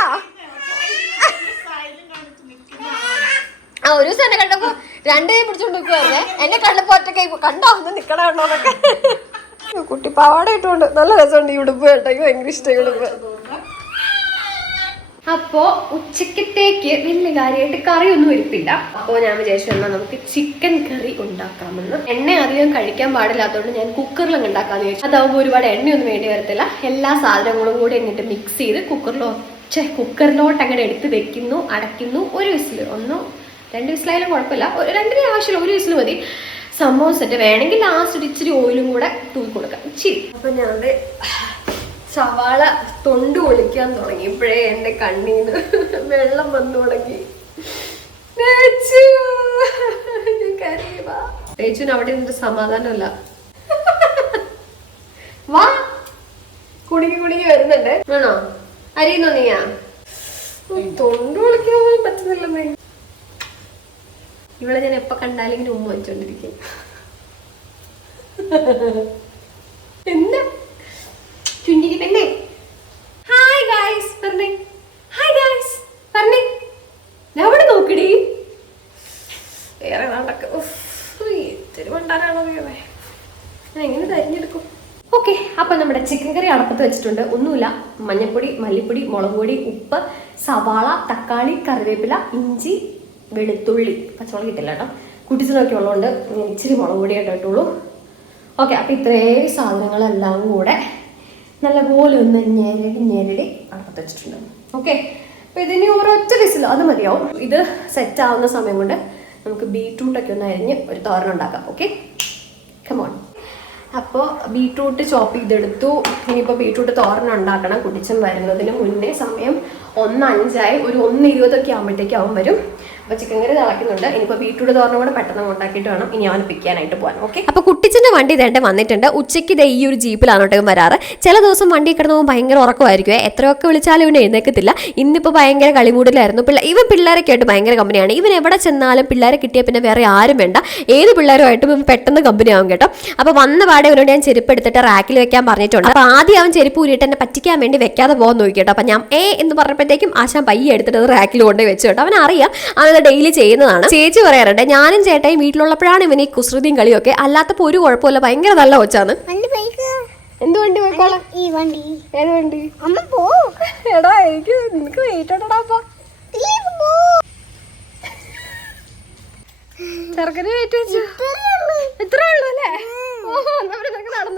ഒരു ദിവസം എന്നെ കണ്ടപ്പോ 2 കൈ പിടിച്ചോണ്ട് നിൽക്കുവായിരുന്നേ. എന്നെ കണ്ടപ്പോ ഒറ്റ കൈ കണ്ടോ ഒന്ന് നിക്കണ കണ്ടോന്നൊക്കെ. കുട്ടി പാവാട ഇട്ടുകൊണ്ട് നല്ല രസമുണ്ട് ഈ ഉടുപ്പ് കേട്ടോ. എനിക്ക് ഭയങ്കര ഇഷ്ടമായി ഉടുപ്പ്. അപ്പോ ഉച്ചക്കത്തേക്ക് വലിയ കാര്യമായിട്ട് കറിയൊന്നും വരുത്തില്ല. അപ്പോൾ ഞാൻ വിചാരിച്ചു എന്നാൽ നമുക്ക് ചിക്കൻ കറി ഉണ്ടാക്കാമെന്ന്. എണ്ണ അധികം കഴിക്കാൻ പാടില്ലാത്തതുകൊണ്ട് ഞാൻ കുക്കറിലും ഉണ്ടാക്കാമെന്ന് വിചാരിച്ചു. അതാവുമ്പോൾ ഒരുപാട് എണ്ണയൊന്നും വേണ്ടി വരത്തില്ല. എല്ലാ സാധനങ്ങളും കൂടി എന്നിട്ട് മിക്സ് ചെയ്ത് കുക്കറിലോട്ട് അങ്ങനെ എടുത്ത് വെക്കുന്നു, അടയ്ക്കുന്നു. 1 വിസിൽ, 1-2 വിസിലായാലും കുഴപ്പമില്ല. 2 ആവശ്യമില്ല, 1 വിസിൽ മതി. സംഭവം സെറ്റ്. വേണമെങ്കിൽ ലാസ്റ്റ് ഇച്ചിരി ഓയിലും കൂടെ തൂക്കി കൊടുക്കാം ഇച്ചിരി. അപ്പൊ ഞാൻ സവാള തൊണ്ട് ഒളിക്കാൻ തുടങ്ങി. ഇപ്പോഴേ എന്റെ കണ്ണീന്ന് വെള്ളം വന്നു തുടങ്ങി. തേച്ചുന് അവിടെ നിന്നിട്ട് സമാധാനമല്ല. വാ, കുടുങ്ങി വരുന്നുണ്ട്. ആണോ അരിയുന്നോ നീയാ? തൊണ്ട് ഒളിക്കാൻ പോലും പറ്റുന്നില്ലെന്നേ. ഇവിടെ ഞാൻ എപ്പോ കണ്ടാലും ഇങ്ങനെ ഉമ്മ വെച്ചോണ്ടിരിക്കും. എന്താ ചുണ്ടിക്ക് പെണ്ണേ? ഹായ് ഗായ്സ് പറഞ്ഞേ. ഹായ് ഗായ്സ് പറഞ്ഞേ. അവിടെ നോക്കടി. വേറെ നടക്ക തിരുവണ്ടാനാണോ അറിയാമേ. ഞാൻ എങ്ങനെ തരിഞ്ഞെടുക്കും. ഓക്കെ, അപ്പൊ നമ്മുടെ ചിക്കൻ കറി അടപ്പത്ത് വെച്ചിട്ടുണ്ട്. ഒന്നുമില്ല, മഞ്ഞൾപ്പൊടി, മല്ലിപ്പൊടി, മുളക് പൊടി, ഉപ്പ്, സവാള, തക്കാളി, കറിവേപ്പില, ഇഞ്ചി, വെളുത്തുള്ളി, പച്ചമുളക് ഇട്ടില്ല കേട്ടോ. കുട്ടിച്ചനൊക്കെ ഉള്ളതുകൊണ്ട് ഞാൻ ഇച്ചിരി മുളക് പൊടിയായിട്ട് ഇട്ടുള്ളൂ. ഓക്കെ, അപ്പൊ ഇത്രയും സാധനങ്ങളെല്ലാം കൂടെ നല്ലപോലെ ഒന്ന് ഞെരടി അടുപ്പത്ത് വെച്ചിട്ടുണ്ട്. ഓക്കെ, അപ്പൊ ഇതിന് ഒരൊറ്റ വിസിൽ അത് മതിയാവും. ഇത് സെറ്റ് ആവുന്ന സമയം കൊണ്ട് നമുക്ക് ബീട്രൂട്ടൊക്കെ ഒന്ന് അരിഞ്ഞ് ഒരു തോരൻ ഉണ്ടാക്കാം. Okay, come on. അപ്പോൾ ബീട്രൂട്ട് ചോപ്പ് ചെയ്തെടുത്തു. ഇനിയിപ്പോൾ ബീട്രൂട്ട് തോരൻ ഉണ്ടാക്കണം. കുടിച്ചൻ വരുന്നതിന് മുന്നേ സമയം 1:05, ഒരു 1:20 ആകുമ്പോഴത്തേക്കും അവൻ വരും. അപ്പോൾ ചിക്കൻ കറി തിളയ്ക്കുന്നുണ്ട്. ഇനിയിപ്പോൾ ബീട്രൂട്ട് തോരനും കൂടെ പെട്ടെന്ന് ഉണ്ടാക്കിയിട്ട് വേണം ഇനി അവൻ പിക്കാനായിട്ട് പോകാൻ. ഓക്കെ, അപ്പോൾ കുട്ടിച്ചൻ്റെ വണ്ടി ഇതേണ്ട വന്നിട്ടുണ്ട്. ഉച്ചയ്ക്ക് ഇതേ ഈ ഒരു ജീപ്പിലാണ് കേട്ടോ വരാറ്. ചില ദിവസം വണ്ടി കിടന്നു പോകുമ്പോൾ ഭയങ്കര ഉറക്കമായിരിക്കും. എത്രയൊക്കെ വിളിച്ചാലും ഇവൻ എഴുന്നേക്കത്തില്ല. ഇന്നിപ്പോൾ ഭയങ്കര കളിമൂടിലായിരുന്നു. ഇവൻ പിള്ളേരൊക്കെ ആയിട്ട് ഭയങ്കര കമ്പനിയാണ്. ഇവൻ എവിടെ ചെന്നാലും പിള്ളേരെ കിട്ടിയാൽ പിന്നെ വേറെ ആരും വേണ്ട. ഏത് പിള്ളേരുമായിട്ടും ഇവൻ പെട്ടെന്ന് കമ്പനി ആവും കേട്ടോ. അപ്പോൾ വന്ന പാടെ ഇവനോട് ഞാൻ ചെരുപ്പ് എടുത്തിട്ട് റാക്കിൽ വെക്കാൻ പറഞ്ഞിട്ടുണ്ട്. അപ്പോൾ ആദ്യം അവൻ ചെരുപ്പ് ഊരിയിട്ട് എന്നെ പറ്റിക്കാൻ വേണ്ടി വെക്കാതെ പോകാൻ നോക്കി കേട്ടോ. അപ്പോൾ ഞാൻ എന്ന് പറഞ്ഞപ്പോഴത്തേക്കും ആശാൻ പയ്യെ എടുത്തിട്ട് അത് റാക്കിൽ കൊണ്ടുപോയി വെച്ചു കേട്ടോ. അവൻ അറിയാം, അവനത് ഡെയിലി ചെയ്യുന്നതാണ്. ചേച്ചി പറയാറുണ്ട് ഞാനും ചേട്ടായും വീട്ടിലുള്ളപ്പോഴാണ് ഇവന് ഈ കുസൃതിയും കളിയൊക്കെ. അല്ലാത്തപ്പോൾ ഒരു കുഴപ്പമില്ല, ഭയങ്കര നല്ല കൊച്ചാണ്. എന്ത് വണ്ടി പോയിക്കോളാം? ഈ വണ്ടി. ഏത് വണ്ടി? അമ്മ പോ. എടാ എനിക്ക് നിനക്ക് വെയിറ്റ് ഉണ്ടടാ. അപ്പൊ ചെറുക്കന് വെയിറ്റ് വെച്ചു. ഇത്രേ ഉള്ളൂ അല്ലേ?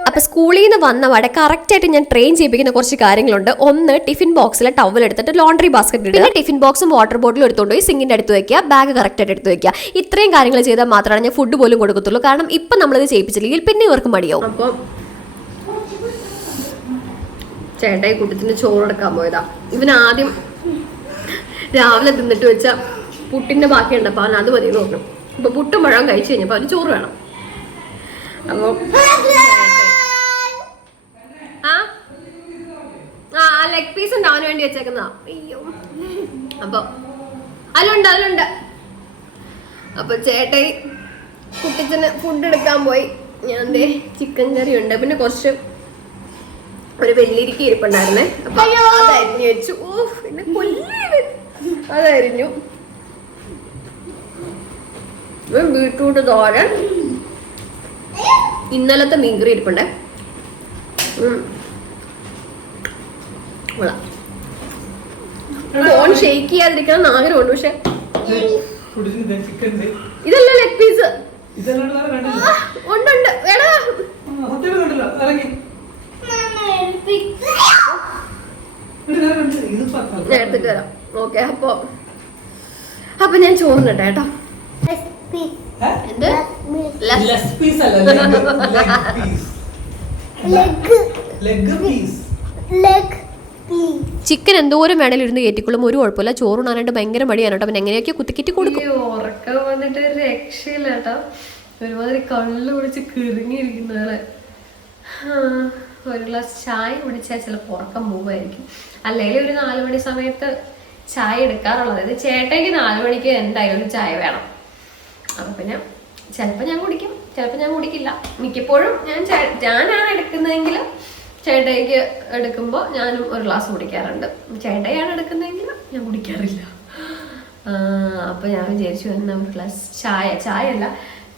അപ്പൊ സ്കൂളിൽ നിന്ന് വന്ന വടെ കറക്റ്റ് ആയിട്ട് ഞാൻ ട്രെയിൻ ചെയ്യിപ്പിക്കുന്ന കുറച്ച് കാര്യങ്ങളുണ്ട്. ഒന്ന്, ടിഫിൻ ബോക്സിലെ ടവൽ എടുത്തിട്ട് ലോണ്ടറി ബാസ്ക്കറ്റ് ഇടുക. ടിഫിൻ ബോക്സും വാട്ടർ ബോട്ടിലും എടുത്തുകൊണ്ട് പോയി സിങ്കിന്റെ അടുത്ത് വെക്കുക. ബാഗ് കറക്റ്റ് ആയിട്ട് എടുത്ത് വെക്കുക. ഇത്രയും കാര്യങ്ങൾ ചെയ്താൽ മാത്രമാണ് ഞാൻ ഫുഡ് പോലും കൊടുക്കത്തുള്ളൂ. കാരണം ഇപ്പൊ നമ്മളിത് ചെയ്യിപ്പിച്ചില്ലെങ്കിൽ പിന്നെ ഇവർക്ക് മടിയാവും. അപ്പൊ ചേട്ടായി കുട്ടത്തിന് ചോറെടുക്കാൻ പോയതാ. ഇവൻ ആദ്യം രാവിലെ തിന്നിട്ട് വെച്ച പുട്ടിന്റെ ബാക്കിയുണ്ട്. അപ്പൊ അവൻ അത് മതി നോക്കണം. ഇപ്പൊ പുട്ടും പഴവും കഴിച്ചു കഴിഞ്ഞപ്പോ അവന് ചോറ് വേണം. അപ്പൊ ലെഗ് പീസ് ഉണ്ട് അവന് വേണ്ടി വെച്ചേക്കുന്നതാ. അയ്യോ, അപ്പൊ അതിലുണ്ട്. അപ്പൊ ചേട്ടായി കുട്ടിച്ചന് ഫുഡ് എടുക്കാൻ പോയി. ഞാൻ ചിക്കൻ കറി ഉണ്ട്, പിന്നെ കുറച്ച് ഒരു വെള്ളിരിക്ക ഇരിപ്പുണ്ടായിരുന്നേ. അപ്പൊ അതരിഞ്ഞു വെച്ചു. അതരിഞ്ഞു. ബീട്രൂട്ട് തോരൻ, ഇന്നലത്തെ മീൻകറി ഇരിപ്പുണ്ടേ. ഫോൺ ഷെയ്ക്ക് ചെയ്യാതിരിക്കണം ആഗ്രഹമുണ്ട്. പക്ഷെ ഇതല്ല ലെഗ് പീസ്. ഉണ്ട്. എടുത്തിട്ട് വരാം. ഓക്കെ, അപ്പൊ ഞാൻ ചോറിനിട്ടെ കേട്ടോ. എന്ത് ചിക്കൻ എന്തോരം വേണേലും ഇരുന്ന് കയറ്റിക്കൊള്ളും, ഒരു കുഴപ്പമില്ല. ചോറുണ്ണാനായിട്ട് ഭയങ്കര മടിയാണ് കേട്ടോ. പിന്നെ എങ്ങനെയൊക്കെ കുത്തിക്കിറ്റി കൊടുക്കും. ഉറക്കം വന്നിട്ട് ഒരു രക്ഷയില്ല കേട്ടോ. ഒരുമാതിരി കള്ളു കുടിച്ച് കിറങ്ങിയിരിക്കുന്നവരെ. ഒരു ഗ്ലാസ് ചായ കുടിച്ചാൽ ചിലപ്പോൾ ഉറക്കം പോവുമായിരിക്കും. അല്ലെങ്കിൽ ഒരു 4 മണി സമയത്ത് ചായ എടുക്കാറുള്ളത്. അതായത് ചേട്ടയ്ക്ക് 4 മണിക്ക് എന്തായാലും ഒരു ചായ വേണം. അപ്പം പിന്നെ ചിലപ്പോൾ ഞാൻ കുടിക്കും, ചിലപ്പോൾ ഞാൻ കുടിക്കില്ല. മിക്കപ്പോഴും ഞാനാണ് എടുക്കുന്നതെങ്കിൽ ചേട്ടയ്ക്ക് എടുക്കുമ്പോൾ ഞാനും ഒരു ഗ്ലാസ് കുടിക്കാറുണ്ട്. ചേട്ടയാണ് എടുക്കുന്നതെങ്കിൽ ഞാൻ കുടിക്കാറില്ല. അപ്പോൾ ഞാൻ വിചാരിച്ചു എന്നാൽ ഒരു ഗ്ലാസ് ചായ അല്ല,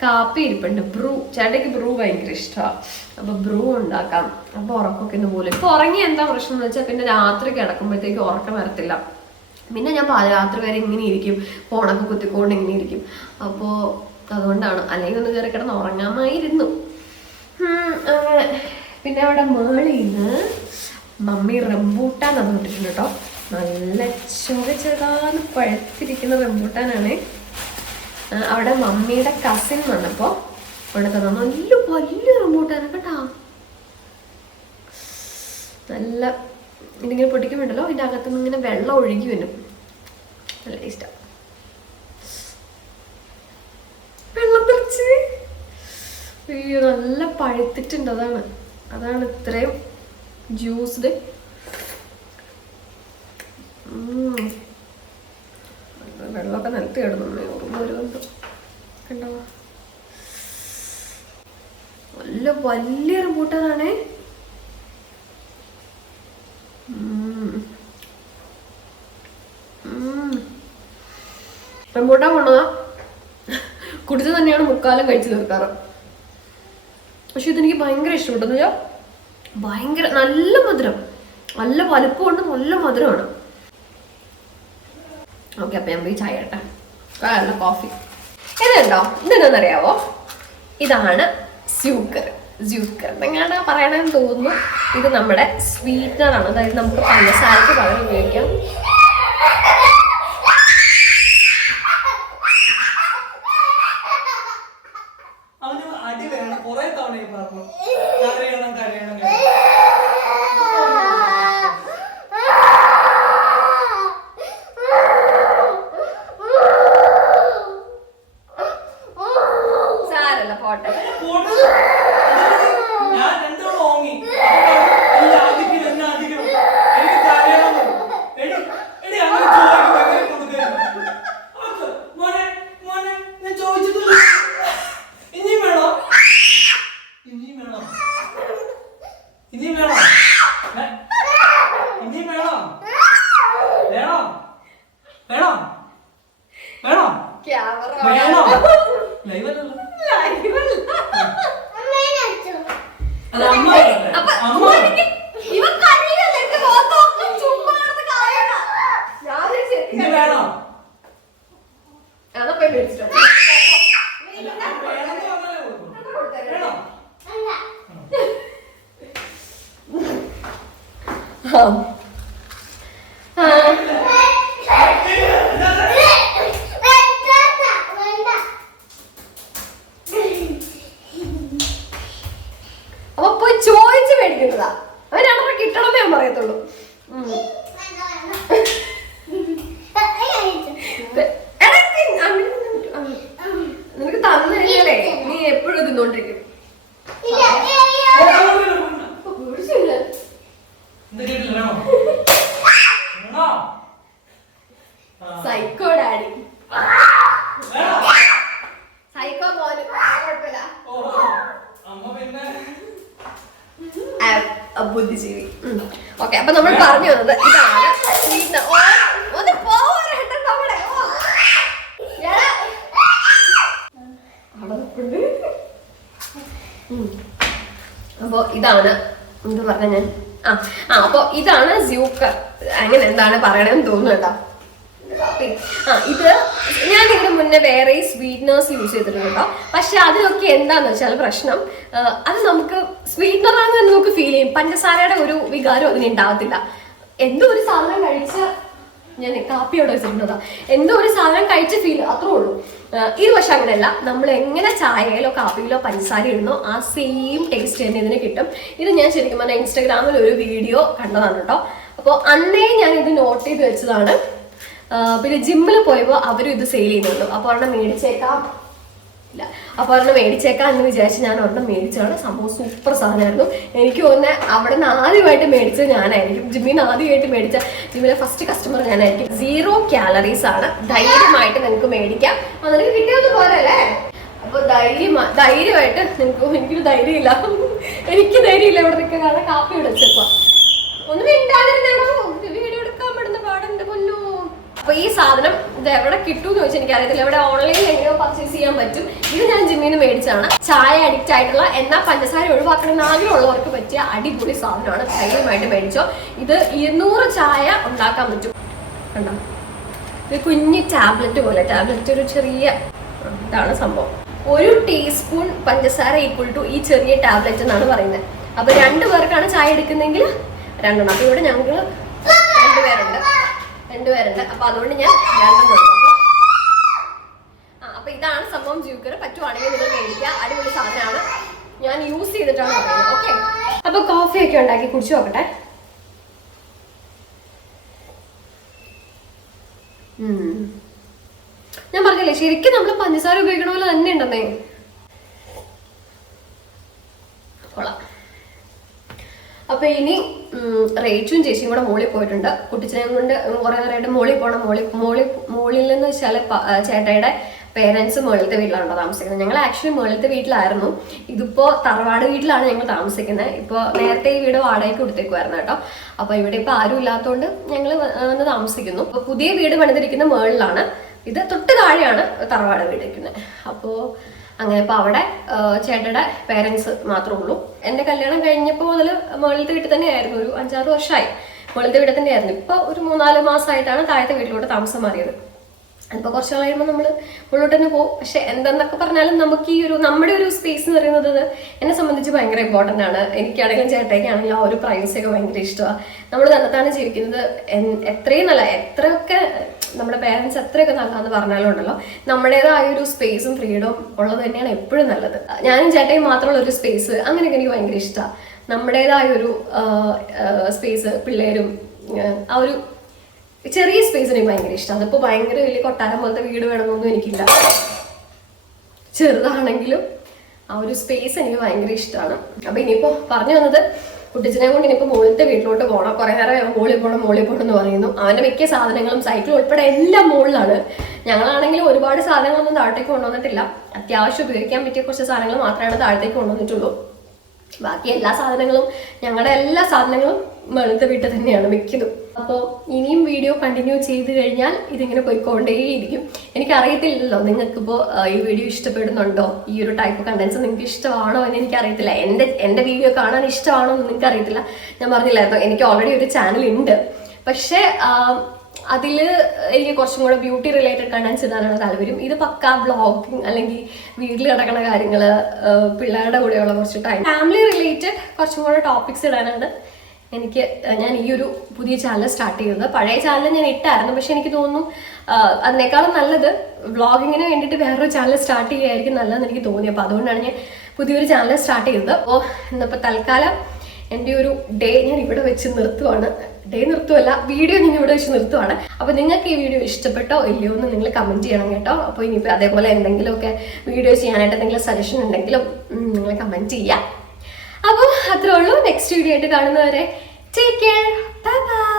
കാപ്പി ഇരിപ്പുണ്ട്. ബ്രൂ, ചേട്ടയ്ക്ക് ബ്രൂ ഭയങ്കര ഇഷ്ടമാണ്. അപ്പോൾ ബ്രൂ ഉണ്ടാക്കാം. അപ്പോൾ ഉറക്കമൊക്കെ ഇന്ന് പോലും. ഇപ്പോൾ ഉറങ്ങി എന്താ പ്രശ്നം എന്ന് വെച്ചാൽ പിന്നെ രാത്രി കിടക്കുമ്പോഴത്തേക്ക് ഉറക്കം വരത്തില്ല. പിന്നെ ഞാൻ പാതിരാത്രി വരെ ഇങ്ങനെ ഇരിക്കും, ഫോണൊക്കെ കുത്തിക്കൊണ്ട് ഇങ്ങനെ ഇരിക്കും. അപ്പോൾ അതുകൊണ്ടാണ്. അല്ലെങ്കിൽ ഒന്ന് കയറി കിടന്ന് ഉറങ്ങാമായിരുന്നു. പിന്നെ അവിടെ മേളിന്ന് മമ്മി റംബൂട്ടാൻ തന്നിട്ടുണ്ട് കേട്ടോ. നല്ല ചെറുതാന്ന് പഴുത്തിരിക്കുന്ന റംബൂട്ടാനാണ്. അവിടെ മമ്മിയുടെ കസിൻ വന്നപ്പോൾ അവിടെ തന്നെ നല്ല വലിയ റംബൂട്ടാനാണ് കേട്ടോ. നല്ല ഇതിങ്ങനെ പൊട്ടിക്കുമ്പോണ്ടല്ലോ ഇതിൻ്റെ അകത്തുനിന്ന് ഇങ്ങനെ വെള്ളം ഒഴുകി വരും. നല്ല ടേസ്റ്റാണ്. വെള്ളം തെറിച്ച് അയ്യോ നല്ല പഴുത്തിട്ടുണ്ട്. അതാണ് ഇത്രയും ജ്യൂസ്ഡ്. വെള്ളമൊക്കെ നിലത്ത് കിടന്നു ഓർമ്മ വരുന്നുണ്ട്. കണ്ടോ, നല്ല വലിയ റംബൂട്ടാനാണേ. റംബൂട്ടാൻ കൊണ്ടുവന്നാ കുടിച്ചു തന്നെയാണ് മുക്കാലം കഴിച്ചു തീർക്കാറ്. പക്ഷെ ഇതെനിക്ക് ഭയങ്കര ഇഷ്ടപ്പെട്ടെന്ന് വെച്ചാൽ ഭയങ്കര നല്ല മധുരം, നല്ല വലുപ്പമുണ്ട്, നല്ല മധുരമാണ്. ഓക്കെ, അപ്പം ഞാൻ പോയി ചായ കേട്ടെ. നല്ല കോഫി. ഇതുണ്ടോ, ഇതെന്താണെന്നറിയാവോ? ഇതാണ് സ്യൂക്കർ എന്നെങ്ങാണ് പറയണമെന്ന് തോന്നുന്നു. ഇത് നമ്മുടെ സ്വീറ്റ്നറാണ്. അതായത് നമുക്ക് പഞ്ചസാരക്ക് പകരം ഉപയോഗിക്കാം. സാരല്ല, പോട്ടെ. അപ്പൊ പോയി ചോദിച്ച് മേടിക്കുന്നതാ. അവൻ 2 കിട്ടണമെന്നേ ഞാൻ പറയത്തുള്ളൂ. നിനക്ക് തന്നു കഴിഞ്ഞാലേ നീ എപ്പോഴും തിന്നോണ്ടിരിക്കും. സൈക്കോ ഡാഡി, സൈക്കോ മോന് കുഴപ്പമില്ല, ബുദ്ധിജീവി. ഓക്കെ, അപ്പൊ നമ്മൾ പറഞ്ഞു വന്നത് അപ്പൊ ഇതാണ് എന്ത് പറഞ്ഞ ഞാൻ അപ്പൊ ഇതാണ് സ്യൂക്കർ. അങ്ങനെ എന്താണ് പറയണെന്ന് തോന്നുന്നു കേട്ടോ. ഇത് ഞാൻ ഇതിന് മുന്നേ വേറെ സ്വീറ്റ്നേഴ്സ് യൂസ് ചെയ്തിട്ടുണ്ട് കേട്ടോ. പക്ഷെ അതിലൊക്കെ എന്താന്ന് വെച്ചാൽ പ്രശ്നം, അത് നമുക്ക് സ്വീറ്റ്നറാണെന്ന് നമുക്ക് ഫീൽ ചെയ്യും. പഞ്ചസാരയുടെ ഒരു വികാരം അതിന് ഉണ്ടാവത്തില്ല. എന്തോ ഒരു സാധനം കഴിച്ച് ഞാൻ കാപ്പി അവിടെ വെച്ചിരുന്നതാ. എന്തോ ഒരു സാധനം കഴിച്ച ഫീൽ, അത്രേ ഉള്ളൂ. ഇത് പക്ഷെ അങ്ങനെയല്ല, നമ്മൾ എങ്ങനെ ചായയിലോ കാപ്പിയിലോ പഞ്ചസാര ഇടുന്നോ ആ സെയിം ടേസ്റ്റ് തന്നെ ഇതിന് കിട്ടും. ഇത് ഞാൻ ശരിക്കും പറഞ്ഞാൽ ഇൻസ്റ്റാഗ്രാമിൽ ഒരു വീഡിയോ കണ്ടതാണ് കേട്ടോ. അപ്പോൾ അന്നേ ഞാൻ ഇത് നോട്ട് ചെയ്ത് വെച്ചതാണ്. പിന്നെ ജിമ്മിൽ പോയപ്പോൾ അവരും ഇത് സെയിൽ ചെയ്യുന്നുണ്ട്. അപ്പോൾ ഒരെണ്ണം മേടിച്ചേക്കാം എന്ന് വിചാരിച്ച് ഞാൻ ഒരെണ്ണം മേടിച്ചതാണ്. സംഭവം സൂപ്പർ സാധനമായിരുന്നു. എനിക്ക് തോന്നുന്നത് അവിടെ നിന്ന് ആദ്യമായിട്ട് മേടിച്ചത് ഞാനായിരിക്കും. ജിമ്മിൽ നിന്ന് ആദ്യമായിട്ട് മേടിച്ച ജിമ്മിലെ ഫസ്റ്റ് കസ്റ്റമർ ഞാനായിരിക്കും. 0 കാലറീസ് ആണ്. ധൈര്യമായിട്ട് നിങ്ങൾക്ക് മേടിക്കാം. നിനക്ക് കിട്ടിയൊന്നും പോരല്ലേ? അപ്പോൾ ധൈര്യമായിട്ട് നിങ്ങൾക്ക്. എനിക്കൊരു ധൈര്യമില്ല, ഇവിടെ നിൽക്കുക. കാരണം കാപ്പി വിളിച്ചപ്പോ ഒന്നും മിണ്ടാതിരുന്നാണോ വീഡിയോ എടുക്കാൻ പെടുന്ന പാടുണ്ട് പൊന്നു. അപ്പൊ ഈ സാധനം ഇത് എവിടെ കിട്ടുമെന്ന് ചോദിച്ചാൽ എനിക്കറിയത്തില്ല. ഇവിടെ ഓൺലൈനിൽ എങ്ങനെയോ പർച്ചേസ് ചെയ്യാൻ പറ്റും. ഇത് ഞാൻ ജിമ്മിൽ നിന്ന് മേടിച്ചാണ്. ചായ അഡിക്റ്റ് ആയിട്ടുള്ള എന്നാൽ പഞ്ചസാര ഒഴിവാക്കണമെന്ന് ആഗ്രഹമുള്ളവർക്ക് പറ്റിയ അടിപൊളി സാധനമാണ്. ധൈര്യമായിട്ട് മേടിച്ചോ. ഇത് 200 ചായ ഉണ്ടാക്കാൻ പറ്റും. കണ്ടോ, ഒരു കുഞ്ഞു ടാബ്ലറ്റ് പോലെ. ടാബ്ലറ്റ് ഒരു ചെറിയ ഇതാണ് സംഭവം. 1 ടീസ്പൂൺ പഞ്ചസാര ഈക്വൽ ടു ഈ ചെറിയ ടാബ്ലറ്റ് എന്നാണ് പറയുന്നത്. അപ്പൊ 2 പേർക്കാണ് ചായ എടുക്കുന്നെങ്കിൽ 2 എണ്ണം. അപ്പൊ ഇവിടെ ഞങ്ങൾ 2 പേരുണ്ട്. അപ്പൊ അതുകൊണ്ട് ഞാൻ 2 കൊടുക്കും. അപ്പൊ ഇതാണ് സംഭവം. ജ്യൂക്കർ പറ്റുവാണെങ്കിൽ നിങ്ങൾ മേടിക്കുക. അടിപൊളി സാധനമാണ്. ഞാൻ യൂസ് ചെയ്തിട്ടാണ് പറയുന്നത്. ഓക്കെ, അപ്പൊ കോഫി ഒക്കെ ഉണ്ടാക്കി കുടിച്ചു നോക്കട്ടെ. ഞാൻ പറഞ്ഞില്ലേ, ശരിക്കും നമ്മൾ പഞ്ചസാര ഉപയോഗിക്കണ പോലെ തന്നെ ഉണ്ടെന്നേ. കൊള്ളാം. അപ്പൊ ഇനി റേച്ചും ചേച്ചിയും കൂടെ മോളിൽ പോയിട്ടുണ്ട്. കുട്ടിച്ചനെ കൊണ്ട് കുറെ നേരമായിട്ട് മോളിൽ എന്ന് വെച്ചാൽ ചേട്ടയുടെ പേരൻസ് മുകളിലത്തെ വീട്ടിലാണ് താമസിക്കുന്നത്. ഞങ്ങൾ ആക്ച്വലി മുകളിലത്തെ വീട്ടിലായിരുന്നു. ഇതിപ്പോ തറവാട് വീട്ടിലാണ് ഞങ്ങൾ താമസിക്കുന്നത്. ഇപ്പോൾ നേരത്തെ ഈ വീട് വാടകയ്ക്ക് കൊടുത്തേക്കുമായിരുന്നു കേട്ടോ. അപ്പൊ ഇവിടെ ഇപ്പൊ ആരും ഇല്ലാത്തതുകൊണ്ട് ഞങ്ങൾ വന്ന് താമസിക്കുന്നു. അപ്പൊ പുതിയ വീട് പണിതിരിക്കുന്ന മുകളിലാണ്. ഇത് തൊട്ട് താഴെയാണ് തറവാട് വീട് ഇരിക്കുന്നത്. അപ്പോ അങ്ങനെ ഇപ്പൊ അവിടെ ചേട്ടയുടെ പേരൻസ് മാത്രമേ ഉള്ളൂ. എന്റെ കല്യാണം കഴിഞ്ഞപ്പോൾ മുതൽ മുകളിലത്തെ വീട്ടിൽ തന്നെയായിരുന്നു. ഒരു 5-6 വർഷമായി മുകളിലത്തെ വീട്ടിൽ തന്നെയായിരുന്നു. ഇപ്പൊ ഒരു 3-4 മാസമായിട്ടാണ് താഴത്തെ വീട്ടിലോട്ട് താമസം മാറിയത്. അതിപ്പോൾ കുറച്ച് നാൾ കഴിയുമ്പോൾ നമ്മൾ മുകളിലോട്ട് തന്നെ പോകും. പക്ഷെ എന്തെന്നൊക്കെ പറഞ്ഞാലും നമുക്ക് ഈ നമ്മുടെ ഒരു സ്പേസ് എന്ന് പറയുന്നത് എന്നെ സംബന്ധിച്ച് ഭയങ്കര ഇമ്പോർട്ടൻ്റ് ആണ്. എനിക്കാണെങ്കിലും ചേട്ടയ്ക്കാണെങ്കിലും ആ ഒരു പ്രൈവസി ഒക്കെ ഭയങ്കര ഇഷ്ടമാണ്. നമ്മൾ തന്നെത്താണ് ജീവിക്കുന്നത്. എത്രയും നല്ല, എത്രയൊക്കെ നമ്മുടെ പേരൻസ് എത്രയൊക്കെ നല്ലതെന്ന് പറഞ്ഞാലും ഉണ്ടല്ലോ, നമ്മുടേതായ ഒരു സ്പേസും ഫ്രീഡവും ഉള്ളത് തന്നെയാണ് എപ്പോഴും നല്ലത്. ഞാനും ചേട്ടയും മാത്രമുള്ള ഒരു സ്പേസ് അങ്ങനെയൊക്കെ എനിക്ക് ഭയങ്കര ഇഷ്ടമാണ്. നമ്മുടേതായ ഒരു സ്പേസ്, പിള്ളേരും ആ ഒരു ചെറിയ സ്പേസ് എനിക്ക് ഭയങ്കര ഇഷ്ടമാണ്. അതിപ്പോൾ ഭയങ്കര വലിയ കൊട്ടാരം പോലത്തെ വീട് വേണമെന്നൊന്നും എനിക്കില്ല. ചെറുതാണെങ്കിലും ആ ഒരു സ്പേസ് എനിക്ക് ഭയങ്കര ഇഷ്ടമാണ്. അപ്പൊ ഇനിയിപ്പോ പറഞ്ഞു വന്നത്, കുട്ടിച്ചനെ കൊണ്ട് ഇനിയിപ്പോൾ മുകളിലത്തെ വീട്ടിലോട്ട് പോകണം. കുറെ നേരം മോളിൽ പോകണം എന്ന് പറയുന്നു. അവന്റെ മിക്ക സാധനങ്ങളും സൈക്കിൾ ഉൾപ്പെടെ എല്ലാം മുകളിലാണ്. ഞങ്ങളാണെങ്കിലും ഒരുപാട് സാധനങ്ങളൊന്നും താഴത്തേക്ക് കൊണ്ടുവന്നിട്ടില്ല. അത്യാവശ്യം ഉപയോഗിക്കാൻ പറ്റിയ കുറച്ച് സാധനങ്ങൾ മാത്രമാണ് താഴത്തേക്ക് കൊണ്ടുവന്നിട്ടുള്ളൂ. ബാക്കി എല്ലാ സാധനങ്ങളും, ഞങ്ങളുടെ എല്ലാ സാധനങ്ങളും മുകളിലത്തെ വീട്ടിൽ തന്നെയാണ് മിക്കതും. അപ്പോൾ ഇനിയും വീഡിയോ കണ്ടിന്യൂ ചെയ്ത് കഴിഞ്ഞാൽ ഇതിങ്ങനെ പോയിക്കൊണ്ടേയിരിക്കും. എനിക്കറിയത്തില്ലല്ലോ നിങ്ങൾക്കിപ്പോൾ ഈ വീഡിയോ ഇഷ്ടപ്പെടുന്നുണ്ടോ, ഈ ഒരു ടൈപ്പ് കണ്ടൻസ് നിങ്ങൾക്ക് ഇഷ്ടമാണോ എന്ന് എനിക്കറിയത്തില്ല. എൻ്റെ വീഡിയോ കാണാൻ ഇഷ്ടമാണോ എന്ന് നിങ്ങൾക്ക് അറിയത്തില്ല. ഞാൻ പറഞ്ഞില്ലായിരുന്നു, എനിക്ക് ഓൾറെഡി ഒരു ചാനൽ ഉണ്ട്. പക്ഷേ അതിൽ എനിക്ക് കുറച്ചും കൂടെ ബ്യൂട്ടി റിലേറ്റഡ് കണ്ടൻസ് ഇടാനാണ് താല്പര്യം. ഇത് പക്കാ വ്ളോഗിങ് അല്ലെങ്കിൽ വീട്ടിൽ കിടക്കുന്ന കാര്യങ്ങൾ, പിള്ളേരുടെ കൂടെയുള്ള കുറച്ച് ടൈം, ഫാമിലി റിലേറ്റഡ് കുറച്ചും കൂടെ ടോപ്പിക്സ് ഇടാനാണ് ഞാൻ ഈ ഒരു പുതിയ ചാനൽ സ്റ്റാർട്ട് ചെയ്തത്. പഴയ ചാനൽ ഞാൻ ഇട്ടായിരുന്നു, പക്ഷെ എനിക്ക് തോന്നുന്നു അതിനേക്കാളും നല്ലത് വ്ളോഗിങ്ങിന് വേണ്ടിയിട്ട് വേറൊരു ചാനൽ സ്റ്റാർട്ട് ചെയ്യുകയായിരിക്കും നല്ലതെന്ന് എനിക്ക് തോന്നി. അപ്പോൾ അതുകൊണ്ടാണ് ഞാൻ പുതിയൊരു ചാനൽ സ്റ്റാർട്ട് ചെയ്തത്. അപ്പോൾ ഇന്നിപ്പോൾ തൽക്കാലം എൻ്റെ ഒരു ഡേ ഞാൻ ഇവിടെ വെച്ച് നിർത്തുവാണ്. വീഡിയോ ഞാൻ ഇവിടെ വെച്ച് നിർത്തുവാണ്. അപ്പോൾ നിങ്ങൾക്ക് ഈ വീഡിയോ ഇഷ്ടപ്പെട്ടോ ഇല്ലയോ എന്ന് നിങ്ങൾ കമൻറ്റ് ചെയ്യണം കേട്ടോ. അപ്പോൾ ഇനിയിപ്പോൾ അതേപോലെ എന്തെങ്കിലുമൊക്കെ വീഡിയോ ചെയ്യാനായിട്ട് എന്തെങ്കിലും സജഷൻ ഉണ്ടെങ്കിലും നിങ്ങൾ കമൻറ്റ് ചെയ്യാം. അപ്പോൾ അത്രേ ഉള്ളൂ. നെക്സ്റ്റ് വീഡിയോ ആയിട്ട് കാണുന്നവരെ ടേക്ക് കെയർ, ബൈ ബൈ.